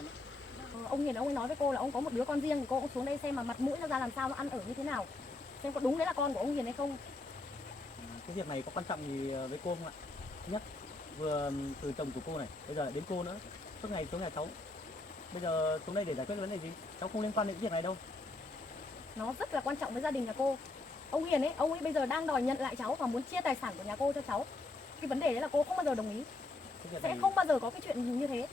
em á. Ông Hiền ông ấy nói với cô là ông có một đứa con riêng, thì cô cũng xuống đây xem mà mặt mũi nó ra làm sao, nó ăn ở như thế nào, xem có đúng đấy là con của ông Hiền hay không. Cái việc này có quan trọng gì với cô không ạ? Thứ nhất, vừa từ chồng của cô này, bây giờ lại đến cô nữa, suốt ngày xuống nhà cháu. Bây giờ xuống đây để giải quyết cái vấn đề gì? Cháu không liên quan đến cái việc này đâu. Nó rất là quan trọng với gia đình nhà cô. Ông Hiền ấy, ông ấy bây giờ đang đòi nhận lại cháu và muốn chia tài sản của nhà cô cho cháu. Cái vấn đề đấy là cô không bao giờ đồng ý, Cái việc sẽ này không bao giờ có cái chuyện như thế.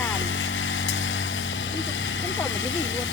càn, không còn một cái gì luôn.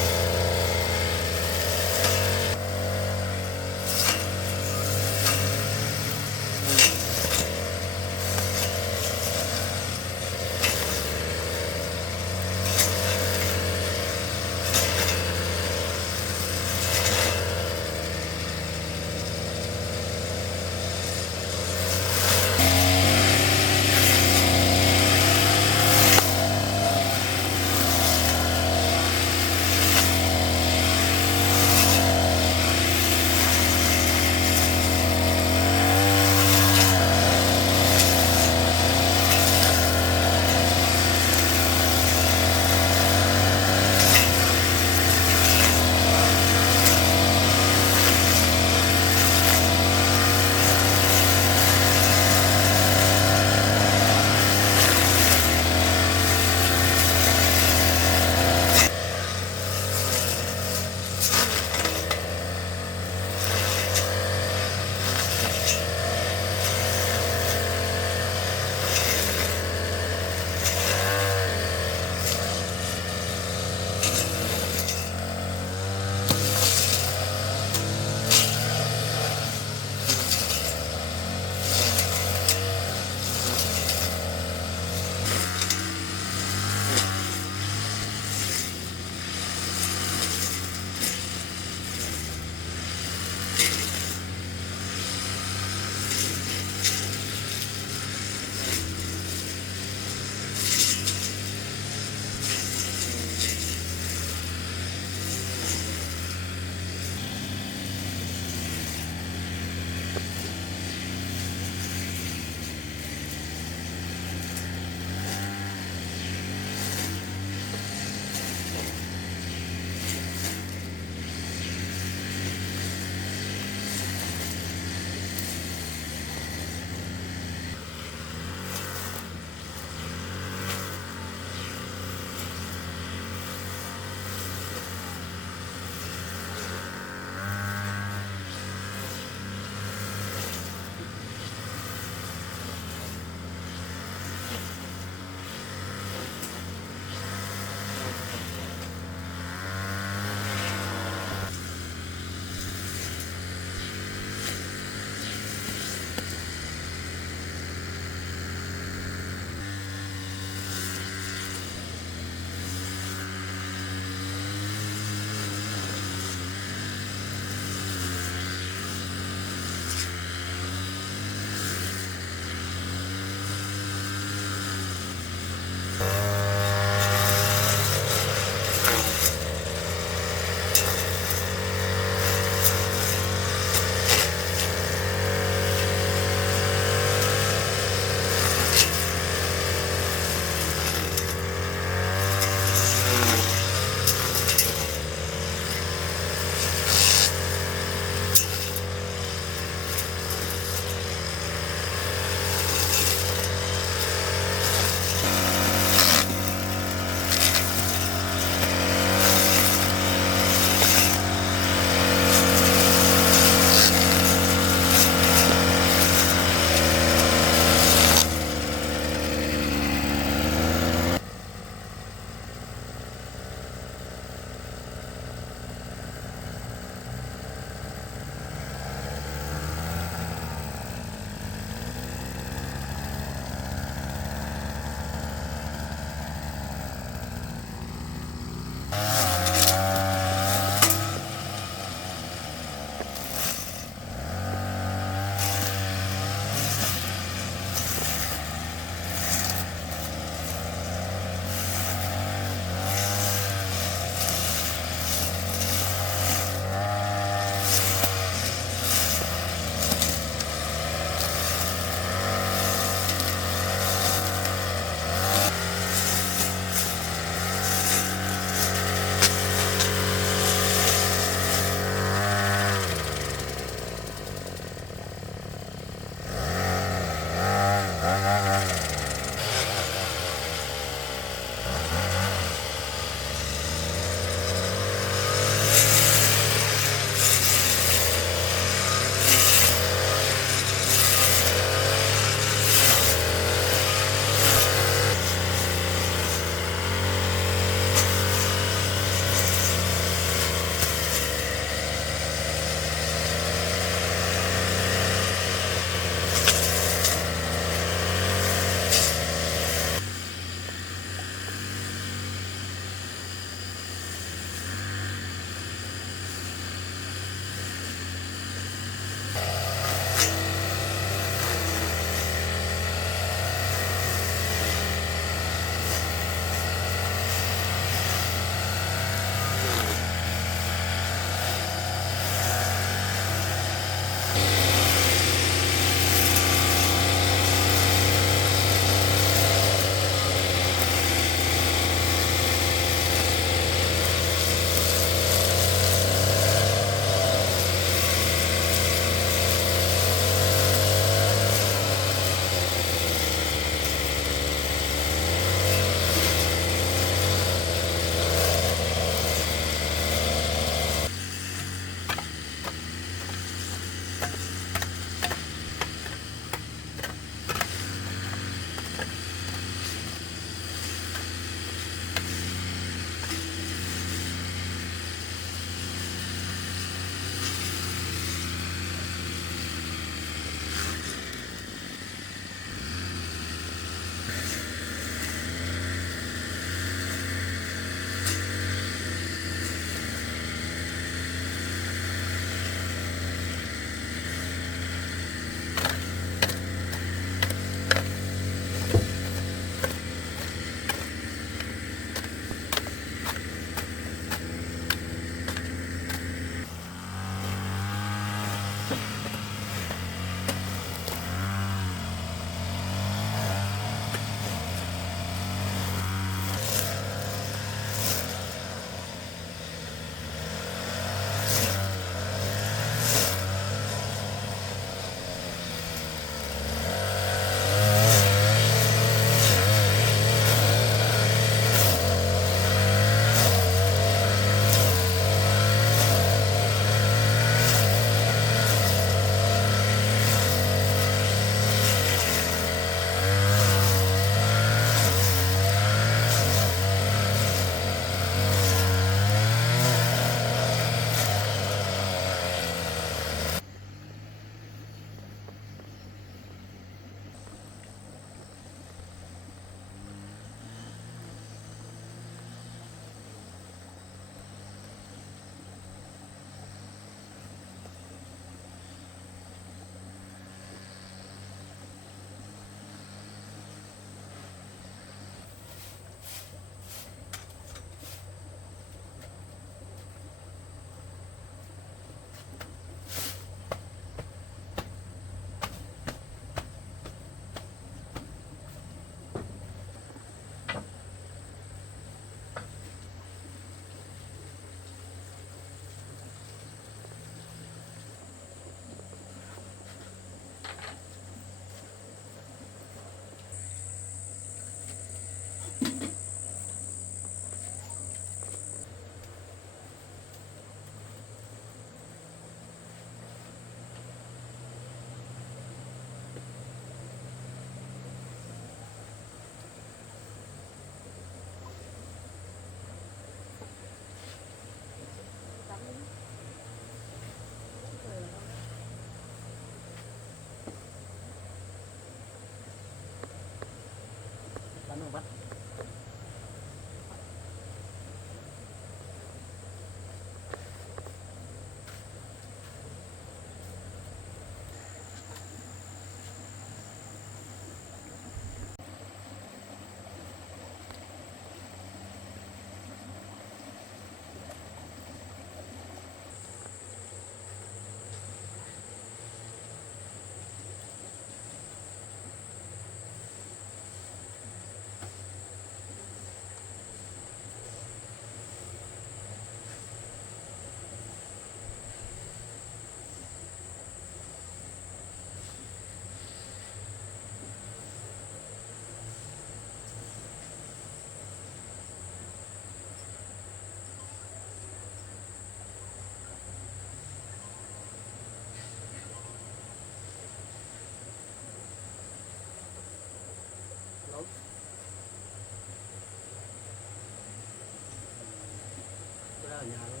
ở nhà thôi.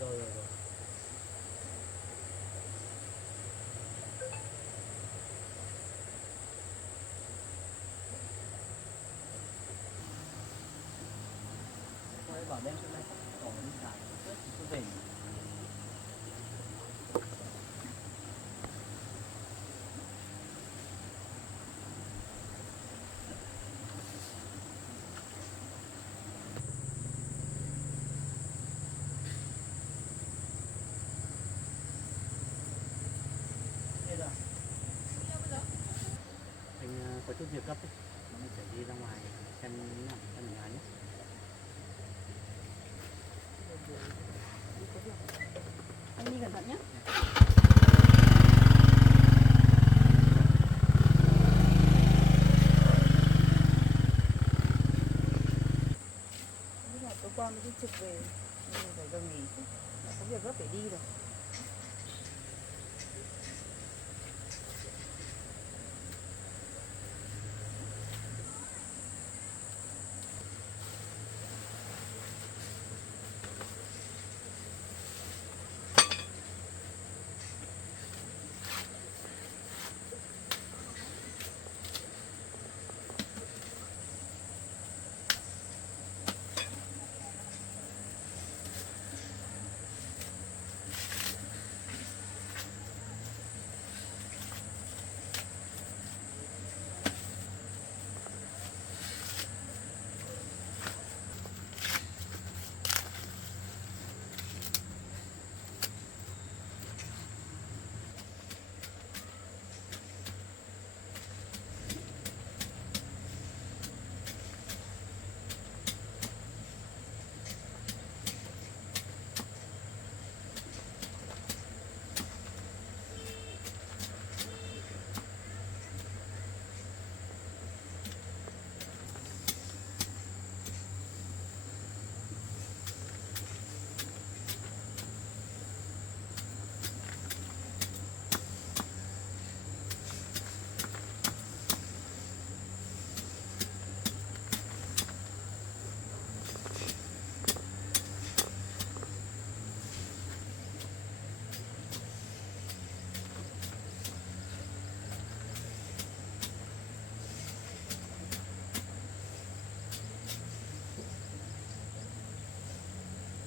Rồi. Thôi bảo đem chỗ này có đi xài cứ về. Đây rồi. Anh có chút việc gấp ấy. Anh phải đi ra ngoài xem em ở nhà nhé. Anh đi cẩn thận nhé. Bây giờ cơ quan mới đi trực về, mình phải giờ nghỉ chứ. Đã có việc gấp phải đi rồi.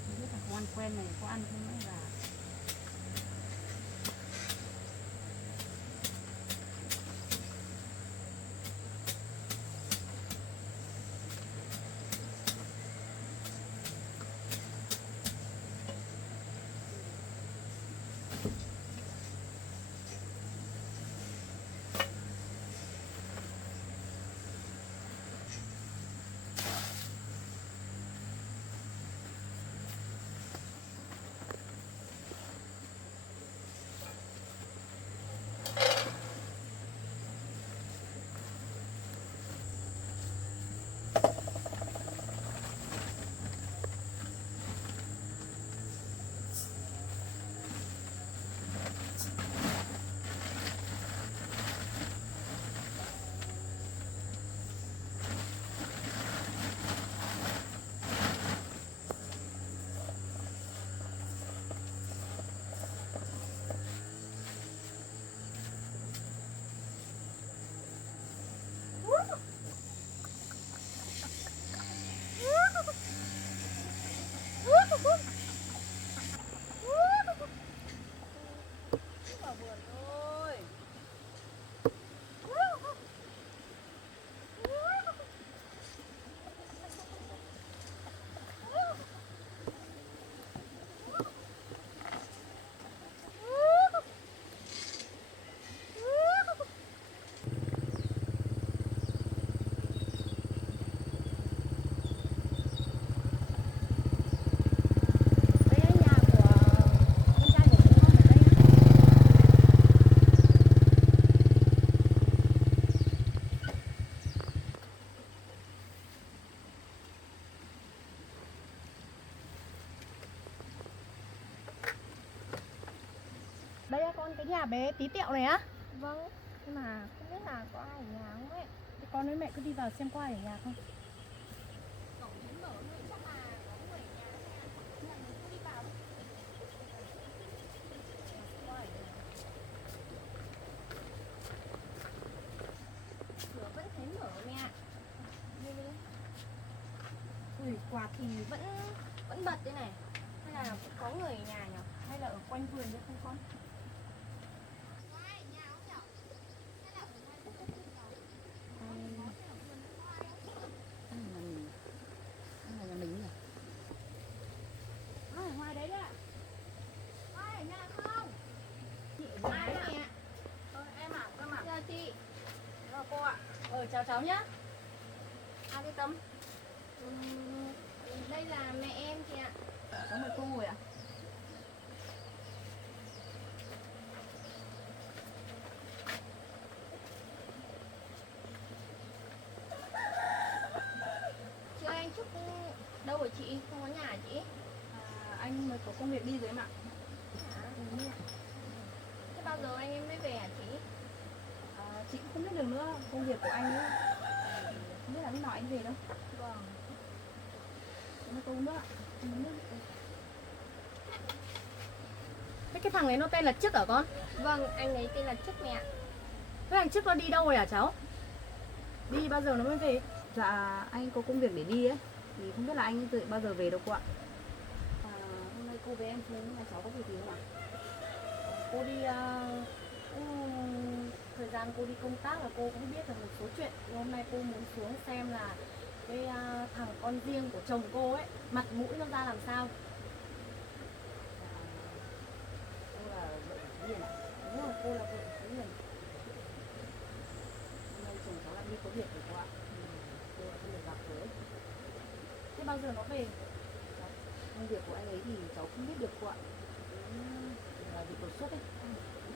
Không biết là không ăn quen này có ăn không nữa là đây là nhà của con trai của chúng con ở đây á. Đây là con cái nhà bé tí tẹo này á. Vâng, nhưng mà không biết là có ai ở nhà không ấy. Thế con với mẹ cứ đi vào xem có ai ở nhà không. Cổng vẫn mở nữa, chắc là có người ở nhà hay là mình cứ đi vào. Cửa vẫn thấy mở mẹ ạ. Ui, quạt thì vẫn bật thế này. Hay là có người ở nhà nhỉ? Hay là ở quanh vườn đấy không con? Anh là nhà mình nhỉ? Ai ở ngoài đấy đấy ạ? Ai ở nhà không? Chị ở nhà Ai đấy ạ? ạ? Em ạ, chào chị. Chào cô ạ. Chào cháu nhá. À cái Tâm. Đây là mẹ em chị ạ. Cháu mời cô ngồi ạ. Chị ơi, anh Trúc đâu rồi chị? Không có nhà hả chị? Anh mới có công việc đi rồi em ạ. Thế bao giờ anh em mới về hả chị? Chị cũng không biết được nữa, công việc của anh ấy. Không biết là lúc nào anh về đâu. Vâng. Cháu mời cô uống nước ạ. Anh uống nước. Thế cái thằng ấy nó tên là Trức hả con? Vâng, anh ấy tên là Trức mẹ ạ. Thế anh trước nó đi đâu rồi hả cháu? Đi bao giờ nó mới về? Dạ anh có công việc để đi ấy. Thì không biết là anh tự bao giờ về đâu cô ạ. Hôm nay cô với em xuống nhà cháu có việc gì không ạ? Cô đi thời gian cô đi công tác là cô cũng biết là một số chuyện. Hôm nay cô muốn xuống xem là cái thằng con riêng của chồng cô ấy, mặt mũi nó ra làm sao. Cô là vợ của Hiền ạ. Đúng rồi, cô là vợ của Phú Hiền. Hôm nay chồng cháu lại đi có việc rồi cô ạ. Cô đã không được gặp rồi. Thế bao giờ nó về? Công việc của anh ấy thì cháu không biết được cô ạ. Là việc đột xuất ấy.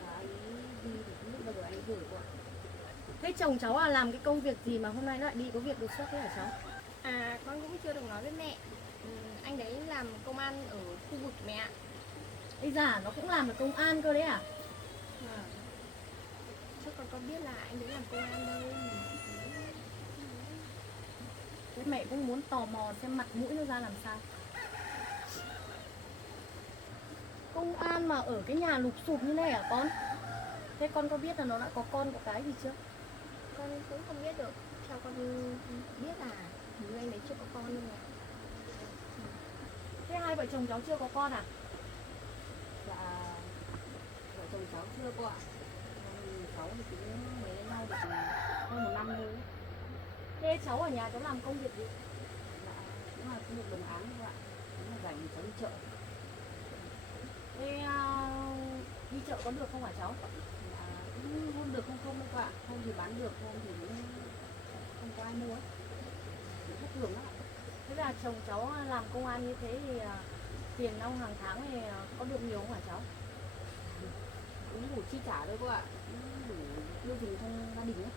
Và anh ấy đi thì không biết bao giờ anh ấy về cô ạ. Thế chồng cháu là làm cái công việc gì mà hôm nay nó lại đi có việc đột xuất thế hả cháu? À, con cũng chưa được nói với mẹ. Anh đấy làm công an ở khu vực mẹ ạ. Bây giờ nó cũng làm được công an cơ đấy à? Vâng. Chứ con có biết là anh đấy làm công an đâu. Thế mẹ cũng muốn tò mò xem mặt mũi nó ra làm sao. Công an mà ở cái nhà lụp xụp như này hả con? Thế con có biết là nó đã có con có cái gì chưa? Con cũng không biết được. Theo con biết là hình như anh đấy chưa có con đâu mà. Thế hai vợ chồng cháu chưa có con à? Dạ vợ chồng cháu chưa cô ạ. Cháu thì cũng mới lấy nhau được hơn 1 năm thôi. Thế cháu ở nhà cháu làm công việc gì? Dạ cũng là công việc đồng áng cô ạ. Cũng là rảnh cháu đi chợ. Thế đi chợ có được không hả cháu? Dạ cũng hôm được không không đâu cô ạ. Hôm thì bán được, hôm thì cũng không có ai mua ấy. Cũng thất thường lắm ạ. Thế là chồng cháu làm công an như thế thì tiền nong hàng tháng thì có được nhiều không hả cháu? Cũng đủ chi trả thôi cô ạ. Cũng đủ tiêu dùng trong gia đình ấy.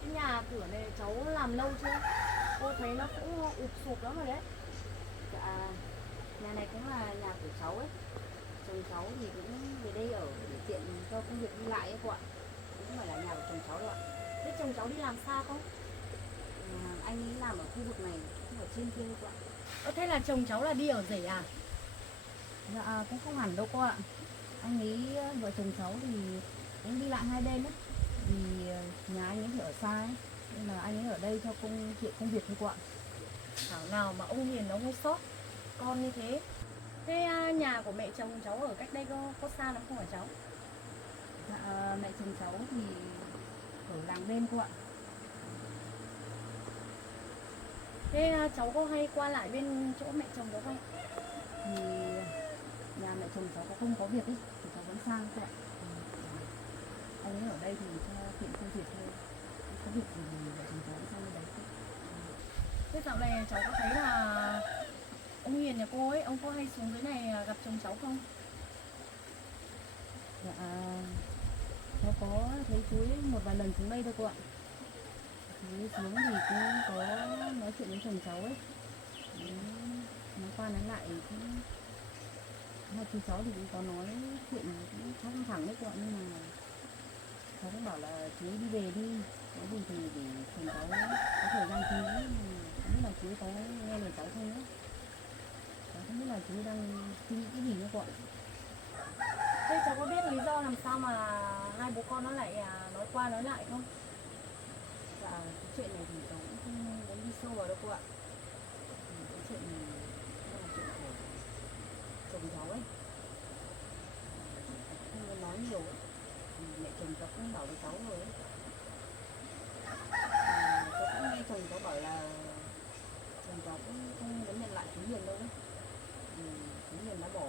Cái nhà cửa này cháu làm lâu chưa? Cô thấy nó cũng ụp sụp lắm rồi đấy. Dạ nhà này cũng là nhà của cháu ấy. Chồng cháu thì cũng về đây ở để tiện cho công việc đi lại ấy cô ạ. Cũng không phải là nhà của chồng cháu đâu ạ. Thế chồng cháu đi làm xa không? Anh ấy làm ở khu vực này, không ở trên kia đâu cô ạ. Thế là chồng cháu là đi ở rể à? Dạ cũng không hẳn đâu cô ạ. Anh ấy vợ chồng cháu thì cũng đi lại 2 bên ấy. Vì nhà anh ấy thì ở xa ấy, nên là anh ấy ở đây cho chuyện công việc thôi cô ạ. Thảo nào mà ông Hiền ông ấy sót con như thế. Thế nhà của mẹ chồng cháu ở cách đây có xa lắm không hả cháu? Dạ mẹ chồng cháu thì ở làng bên cô ạ. Thế cháu có hay qua lại bên chỗ mẹ chồng đó không? Thì nhà mẹ chồng cháu không có việc ấy thì cháu vẫn sang cô ạ. Anh ấy ở đây thì cho tiện công việc thôi. Có việc gì thì vợ chồng cháu cũng sang bên đấy thôi. Thế dạo này cháu có thấy là ông Hiền nhà cô ấy, ông có hay xuống dưới này gặp chồng cháu không? Dạ cháu có thấy chú ấy một vài lần xuống đây thôi cô ạ. Chú ấy xuống thì cũng có nói chuyện với chồng cháu ấy. Nói qua nói lại cũng mà chú cháu thì cũng có nói chuyện cũng khá căng thẳng đấy cô ạ, nhưng mà cháu cũng bảo là chú đi về đi, có gì thì để chồng cháu có thời gian chú, không biết là chú có nghe lời cháu không nữa. Cháu không biết là chú đang suy nghĩ cái gì nữa cô ạ. Thế cháu có biết lý do làm sao mà hai bố con nó lại nói qua nói lại không? Dạ cái chuyện này thì cháu cũng không muốn đi sâu vào đâu cô ạ. Cái chuyện này là chuyện của chồng cháu ấy, không muốn nói nhiều ấy. Mẹ chồng cháu cũng bảo với cháu rồi ấy. Cháu cũng nghe chồng cháu bảo là chồng cháu cũng không muốn nhận lại chú Hiền đâu ấy. Chú Hiền đã bỏ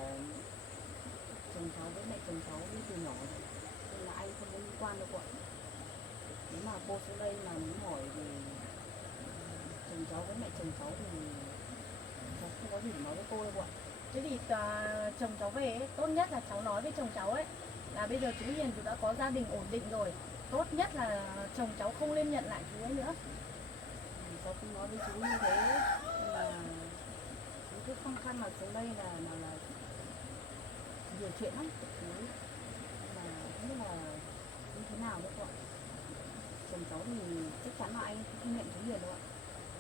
chồng cháu với mẹ chồng cháu đi từ nhỏ rồi, nên là anh không có liên quan đâu cô ạ. Nếu mà cô xuống đây mà muốn hỏi về chồng cháu với mẹ chồng cháu thì cháu không có gì để nói với cô đâu cô ạ. Thế thì chồng cháu về ấy, tốt nhất là cháu nói với chồng cháu ấy là bây giờ chú Hiền chú đã có gia đình ổn định rồi, tốt nhất là chồng cháu không nên nhận lại chú ấy nữa. Cháu cũng nói với chú như thế, nhưng mà chú cứ không khăn mà xuống đây là nhiều chuyện lắm chú, nhưng mà không biết là như thế nào nữa cô ạ. Chồng cháu thì chắc chắn là anh không nhận chú Hiền đâu ạ.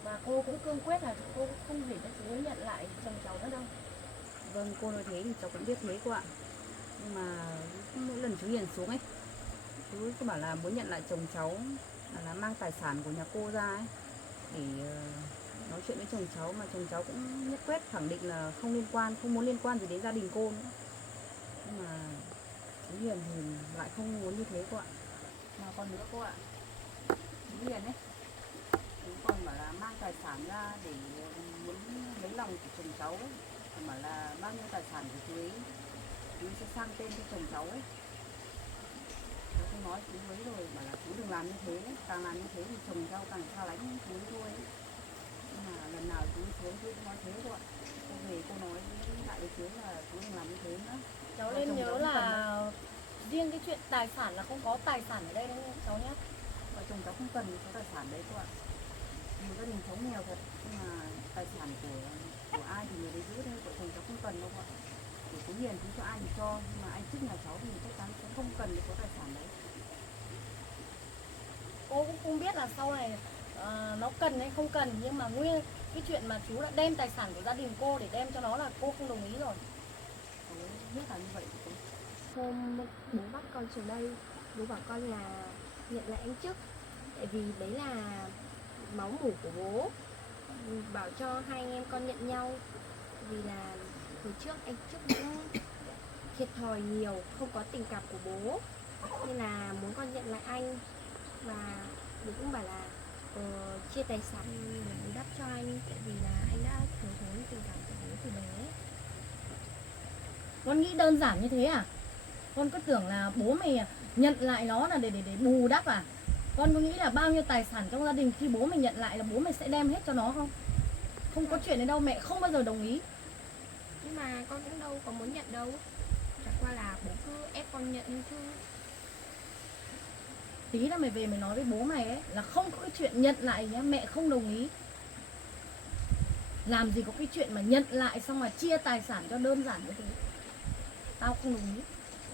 Và cô cũng cương quyết là cô không để cho chú ấy nhận lại chồng cháu nữa đâu. Vâng, cô nói thế thì cháu cũng biết thế cô ạ. Nhưng mà mỗi lần chú Hiền xuống ấy, chú cứ bảo là muốn nhận lại chồng cháu, là mang tài sản của nhà cô ra ấy để nói chuyện với chồng cháu, mà chồng cháu cũng nhất quyết khẳng định là không liên quan, không muốn liên quan gì đến gia đình cô nữa. Nhưng mà chú Hiền thì lại không muốn như thế cô ạ. Mà còn nữa cô ạ, chú Hiền ấy, chú còn bảo là mang tài sản ra để muốn lấy lòng của chồng cháu ấy. Còn bảo là bao nhiêu tài sản của chú ấy sẽ sang tên cho chồng cháu ấy. Cháu cũng nói chú ấy rồi, bảo là chú đừng làm như thế, càng làm như thế thì chồng cháu càng xa lánh chú ấy thôi ấy. Nhưng mà lần nào chú xuống chú cũng nói thế thôi ạ. Cô về cô nói lại với chú là chú đừng làm như thế nữa. Cháu Vợ nên chồng nhớ cháu là riêng cái chuyện tài sản là không có tài sản ở đây đâu cháu nhé. Vợ chồng cháu không cần cái tài sản đấy cô ạ. Một gia đình cháu nghèo thật, nhưng mà tài sản của ai thì người đấy giữ thôi, vợ chồng cháu không cần đâu ạ. Để chú Hiền chú cho ai thì cho, nhưng mà anh trước nhà cháu thì chắc chắn sẽ không cần cái số tài sản đấy. Cô cũng không biết là sau này nó cần hay không cần, nhưng mà nguyên cái chuyện mà chú đã đem tài sản của gia đình cô để đem cho nó là cô không đồng ý rồi. Cháu biết là như vậy thì Hôm bố bắt con xuống đây, bố bảo con là nhận lại anh trước, tại vì đấy là máu mủ của bố, bảo cho hai anh em con nhận nhau, vì là hồi trước anh trước cũng thiệt thòi nhiều, không có tình cảm của bố, nên là muốn con nhận lại anh. Và bố cũng bảo là chia tài sản để bù đắp cho anh, tại vì là anh đã thiếu thốn tình cảm của bố từ bé. Con nghĩ đơn giản như thế à? Con cứ tưởng là bố mày nhận lại nó là để bù đắp à? Con có nghĩ là bao nhiêu tài sản trong gia đình khi bố mày nhận lại là bố mày sẽ đem hết cho nó không? Không có chuyện đấy đâu, mẹ không bao giờ đồng ý. Nhưng mà con cũng đâu có muốn nhận đâu, chẳng qua là bố cứ ép con nhận chứ. Tí là mày về mày nói với bố mày ấy là không có cái chuyện nhận lại nhá, mẹ không đồng ý. Làm gì có cái chuyện mà nhận lại xong mà chia tài sản cho đơn giản như thế. Tao không đồng ý.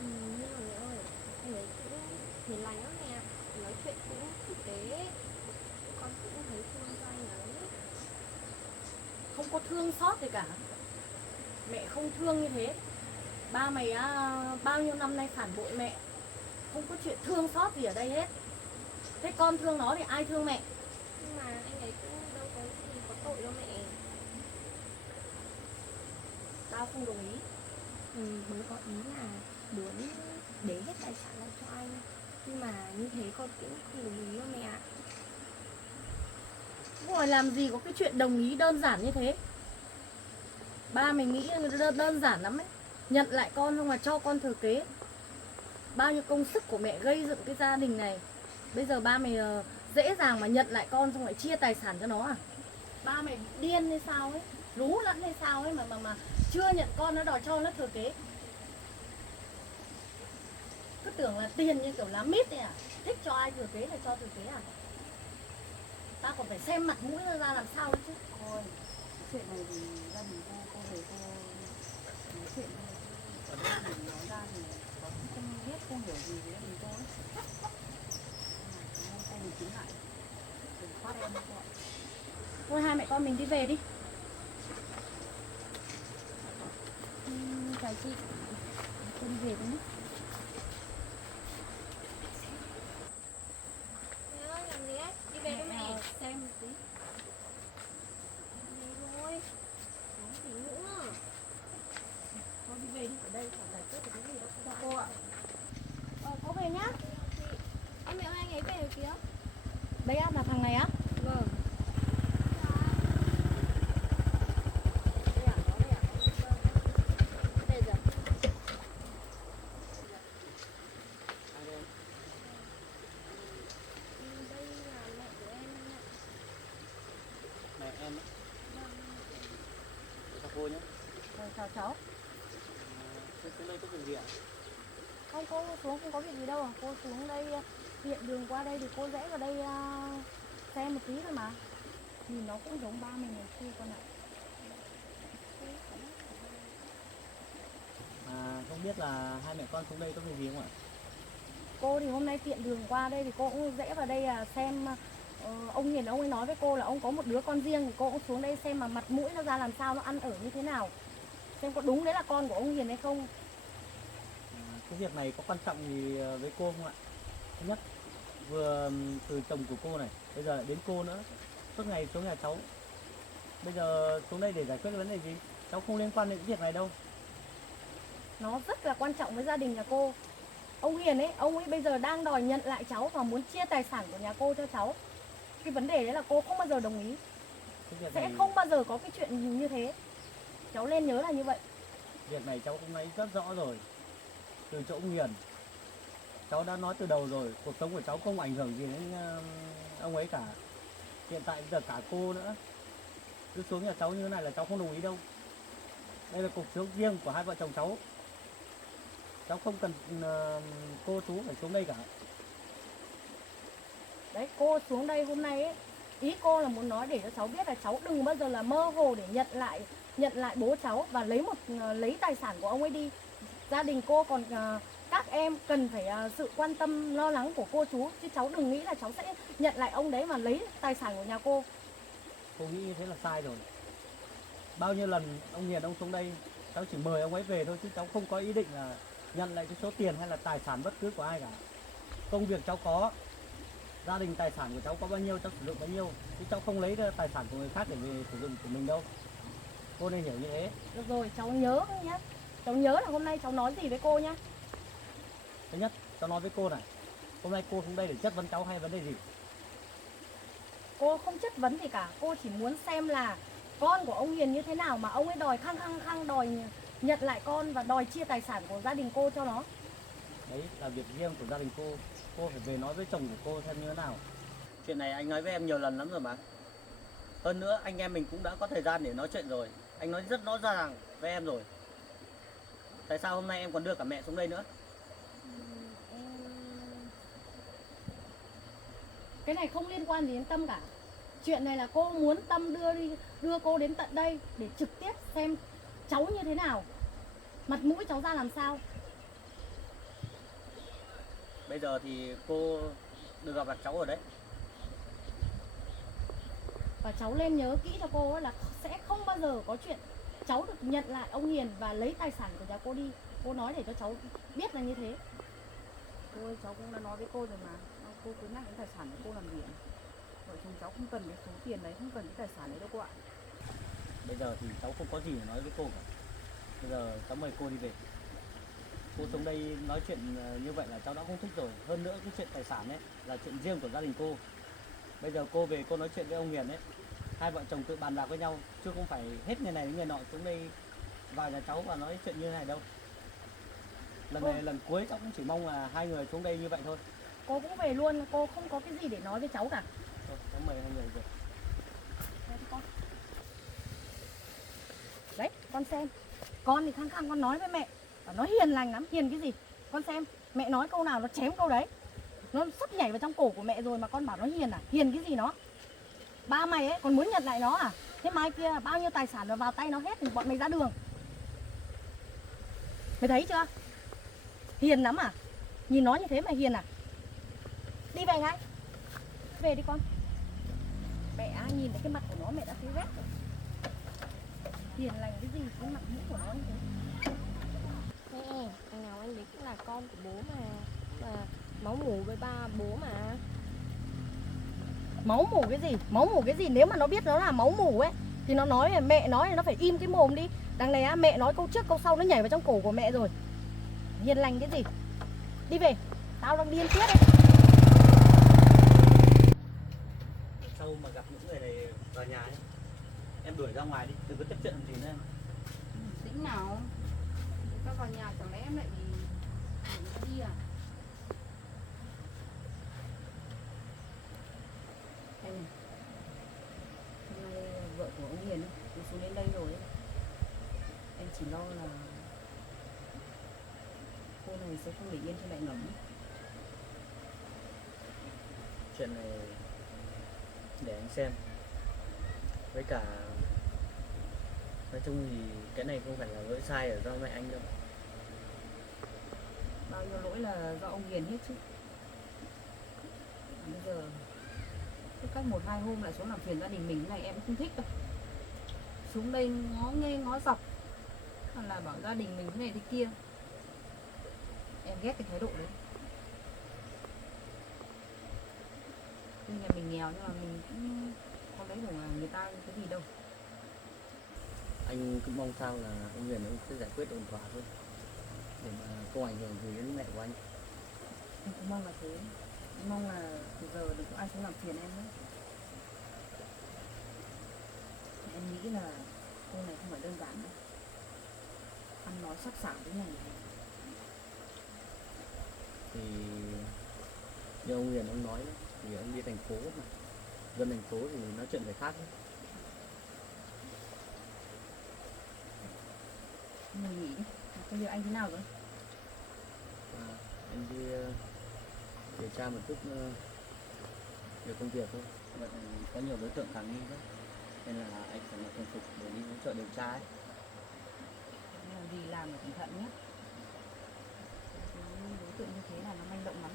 Nhưng mà mẹ ơi, anh ấy cũng hiền lành lắm nè, nói chuyện cũng tử tế, con cũng thấy thương cho anh ấy. Không có thương xót gì cả. Mẹ không thương như thế. Ba mày bao nhiêu năm nay phản bội mẹ, không có chuyện thương xót gì ở đây hết. Thế con thương nó thì ai thương mẹ? Nhưng mà anh ấy cũng đâu có gì có tội đâu mẹ. Tao không đồng ý. Bố có ý là muốn để hết tài sản lại cho anh, nhưng mà như thế con cũng không đồng ý đâu mẹ ạ. Rồi làm gì có cái chuyện đồng ý đơn giản như thế. Ba mày nghĩ đơn giản lắm ấy. Nhận lại con xong mà cho con thừa kế. Bao nhiêu công sức của mẹ gây dựng cái gia đình này, bây giờ ba mày dễ dàng mà nhận lại con xong lại chia tài sản cho nó à? Ba mày bị điên hay sao ấy, rú lẫn hay sao ấy mà chưa nhận con nó đòi cho nó thừa kế. Cứ tưởng là tiền như kiểu lá mít này à, thích cho ai thừa kế là cho thừa kế à? Ta còn phải xem mặt mũi ra làm sao đấy chứ. thôi chuyện này thì gia đình cô về cô nói chuyện thôi. không hiểu gì về gia đình cô ấy. Hôm nay mình chính lại đừng phát em cô ạ. Thôi hai mẹ con mình đi về đi. Chào chị. Con về đi. Mẹ ơi, làm gì đấy? Đi về đi mẹ. Xem một tí. Đi thôi. Nói gì nữa? Thôi đi về đi, ở đây phải giải quyết được cái gì đâu. Dạ cô ạ. Có về nhá. Em mẹ ơi, anh ấy về rồi kìa. Đây á, là thằng này á. Vâng. Đây rồi. Đây là mẹ của em ạ. Mẹ em á. Chào cô nhé. Chào cháu. Xuống đây có việc gì ạ? Không, cô xuống không có việc gì đâu. Cô xuống đây hiện đường qua đây thì cô rẽ vào đây xem một tí thôi mà. Thì nó cũng giống ba mình ngày xưa con ạ. Không biết là hai mẹ con xuống đây có việc gì không ạ? Cô thì hôm nay tiện đường qua đây thì cô cũng rẽ vào đây xem ông Hiền ông ấy nói với cô là ông có một đứa con riêng thì cô cũng xuống đây xem mà mặt mũi nó ra làm sao, nó ăn ở như thế nào. Xem có đúng đấy là con của ông Hiền hay không. Cái việc này có quan trọng gì với cô không ạ? Thứ nhất, vừa từ chồng của cô này, bây giờ lại đến cô nữa. Suốt ngày xuống nhà cháu. Bây giờ xuống đây để giải quyết vấn đề gì? Cháu không liên quan đến việc này đâu. Nó rất là quan trọng với gia đình nhà cô. Ông Hiền ấy, ông ấy bây giờ đang đòi nhận lại cháu và muốn chia tài sản của nhà cô cho cháu. Cái vấn đề đấy là cô không bao giờ đồng ý. Cái việc Sẽ này, không bao giờ có cái chuyện như thế. Cháu nên nhớ là như vậy. việc này cháu cũng nói rất rõ rồi. Từ chỗ ông Hiền, cháu đã nói từ đầu rồi, cuộc sống của cháu không ảnh hưởng gì đến ông ấy cả. Hiện tại bây giờ cả cô nữa, cứ xuống nhà cháu như thế này là cháu không đồng ý đâu. Đây là cuộc sống riêng của hai vợ chồng cháu. Cháu không cần cô chú phải xuống đây cả. Đấy, cô xuống đây hôm nay ấy, ý cô là muốn nói để cho cháu biết là cháu đừng bao giờ là mơ hồ để nhận lại bố cháu và lấy tài sản của ông ấy đi. Gia đình cô còn các em cần phải sự quan tâm lo lắng của cô chú, chứ cháu đừng nghĩ là cháu sẽ nhận lại ông đấy mà lấy tài sản của nhà cô. Cô nghĩ như thế là sai rồi. Bao nhiêu lần ông Hiền ông xuống đây, cháu chỉ mời ông ấy về thôi, chứ cháu không có ý định là nhận lại cái số tiền hay là tài sản bất cứ của ai cả. Công việc cháu có, gia đình tài sản của cháu có bao nhiêu cháu sử dụng bấy nhiêu, chứ cháu không lấy cái tài sản của người khác để về sử dụng của mình đâu. Cô nên hiểu như thế. Được rồi, cháu nhớ nhé. Cháu nhớ là hôm nay cháu nói gì với cô nhá. Thứ nhất, cháu nói với cô này, hôm nay cô xuống đây để chất vấn cháu hay vấn đề gì? Cô không chất vấn gì cả, cô chỉ muốn xem là con của ông Hiền như thế nào mà ông ấy đòi khăng đòi nhận lại con và đòi chia tài sản của gia đình cô cho nó. Đấy là việc riêng của gia đình cô phải về nói với chồng của cô xem như thế nào. Chuyện này anh nói với em nhiều lần lắm rồi mà. Hơn nữa anh em mình cũng đã có thời gian để nói chuyện rồi. Anh nói rất rõ ràng với em rồi. Tại sao hôm nay em còn đưa cả mẹ xuống đây nữa? Cái này không liên quan gì đến Tâm cả. Chuyện này là cô muốn Tâm đưa cô đến tận đây để trực tiếp xem cháu như thế nào, mặt mũi cháu ra làm sao. Bây giờ thì cô được gặp mặt cháu rồi đấy. Và cháu lên nhớ kỹ cho cô ấy là sẽ không bao giờ có chuyện cháu được nhận lại ông Hiền và lấy tài sản của nhà cô đi. Cô nói để cho cháu biết là như thế. Cô ơi, cháu cũng đã nói với cô rồi mà. Cô cứ nhắc đến tài sản của cô làm gì ạ? Vợ chồng cháu không cần cái số tiền đấy, không cần cái tài sản đấy đâu cô ạ. Bây giờ thì cháu không có gì để nói với cô cả. Bây giờ cháu mời cô đi về. Cô xuống đây nói chuyện như vậy là cháu đã không thích rồi. Hơn nữa cái chuyện tài sản ấy là chuyện riêng của gia đình cô. Bây giờ cô về cô nói chuyện với ông Hiền ấy, hai vợ chồng tự bàn bạc với nhau, chứ không phải hết người này đến người nọ xuống đây vào nhà cháu và nói chuyện như thế này đâu. Lần này lần cuối cháu cũng chỉ mong là hai người xuống đây như vậy thôi. Cô cũng về luôn, cô không có cái gì để nói với cháu cả. Thôi, cháu mời hai người về. Đấy, con xem. Con thì khăng con nói với mẹ và nó hiền lành lắm. Hiền cái gì? Con xem, mẹ nói câu nào nó chém câu đấy. Nó sắp nhảy vào trong cổ của mẹ rồi mà con bảo nó hiền à? Hiền cái gì nó? Ba mày ấy còn muốn nhận lại nó à? Thế mai kia bao nhiêu tài sản nó vào tay nó hết thì bọn mày ra đường. Mày thấy chưa? Hiền lắm à? Nhìn nó như thế mà hiền à? Đi về ngay. Về đi con. Mẹ nhìn thấy cái mặt của nó mẹ đã thấy ghét rồi. Hiền lành cái gì, cái mặt mũi của nó như thế. Mẹ, thằng nào anh đấy cũng là con của bố mà máu mủ với ba bố mà. Máu mủ cái gì? Máu mủ cái gì? Nếu mà nó biết nó là máu mủ ấy thì nó nói, mẹ nói nó phải im cái mồm đi. Đằng này mẹ nói câu trước câu sau nó nhảy vào trong cổ của mẹ rồi. Hiền lành cái gì? Đi về. Tao đang điên tiết đấy. Sau mà gặp những người này vào nhà ấy, em đuổi ra ngoài đi, đừng có tiếp chuyện làm gì nữa em. Tính nào? Các vào nhà chẳng lẽ em lại đi à? Đây này. Hôm nay vợ của ông Hiền ấy, cũng xuống đến đây rồi ấy. Em chỉ lo là cô này sẽ không để yên cho mẹ ngẩm. Chuyện này để anh xem. Với cả nói chung thì cái này không phải là lỗi sai ở do mẹ anh đâu. Bao nhiêu lỗi là do ông Hiền hết chứ. Bây giờ cứ cách 1-2 hôm lại xuống làm phiền gia đình mình thế này em cũng không thích đâu. Xuống đây ngó nghê ngó dọc hoặc là bảo gia đình mình thế này thế kia. Em ghét cái thái độ đấy. Tuy nhà mình nghèo nhưng mà mình cũng có lấy của người ta cái gì đâu. Anh cũng mong sao là ông Huyền ông sẽ giải quyết ổn thỏa thôi, để mà không ảnh hưởng gì đến mẹ của anh. Em cũng mong là thế. Em mong là từ giờ đừng có ai xuống làm phiền em nữa. Em nghĩ là cô này không phải đơn giản đâu. Ăn nói sắc sảo thế này. Thì như ông Huyền ông nói đấy, thì ông đi thành phố mà, dân thành phố thì nói chuyện phải khác đấy. Mình nghĩ bây giờ anh thế nào rồi? Anh đi điều tra một chút về công việc thôi. Vậy có nhiều đối tượng khả nghi đấy, nên là anh phải mặc đồng phục để đi hỗ trợ điều tra ấy. Làm gì làm là cẩn thận nhé. Đối tượng như thế là nó manh động lắm.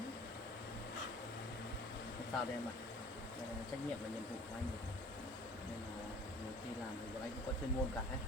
Không sao đâu em ạ, đây là trách nhiệm và nhiệm vụ của anh rồi, nên là nhiều khi làm thì bọn anh cũng có chuyên môn cả ấy.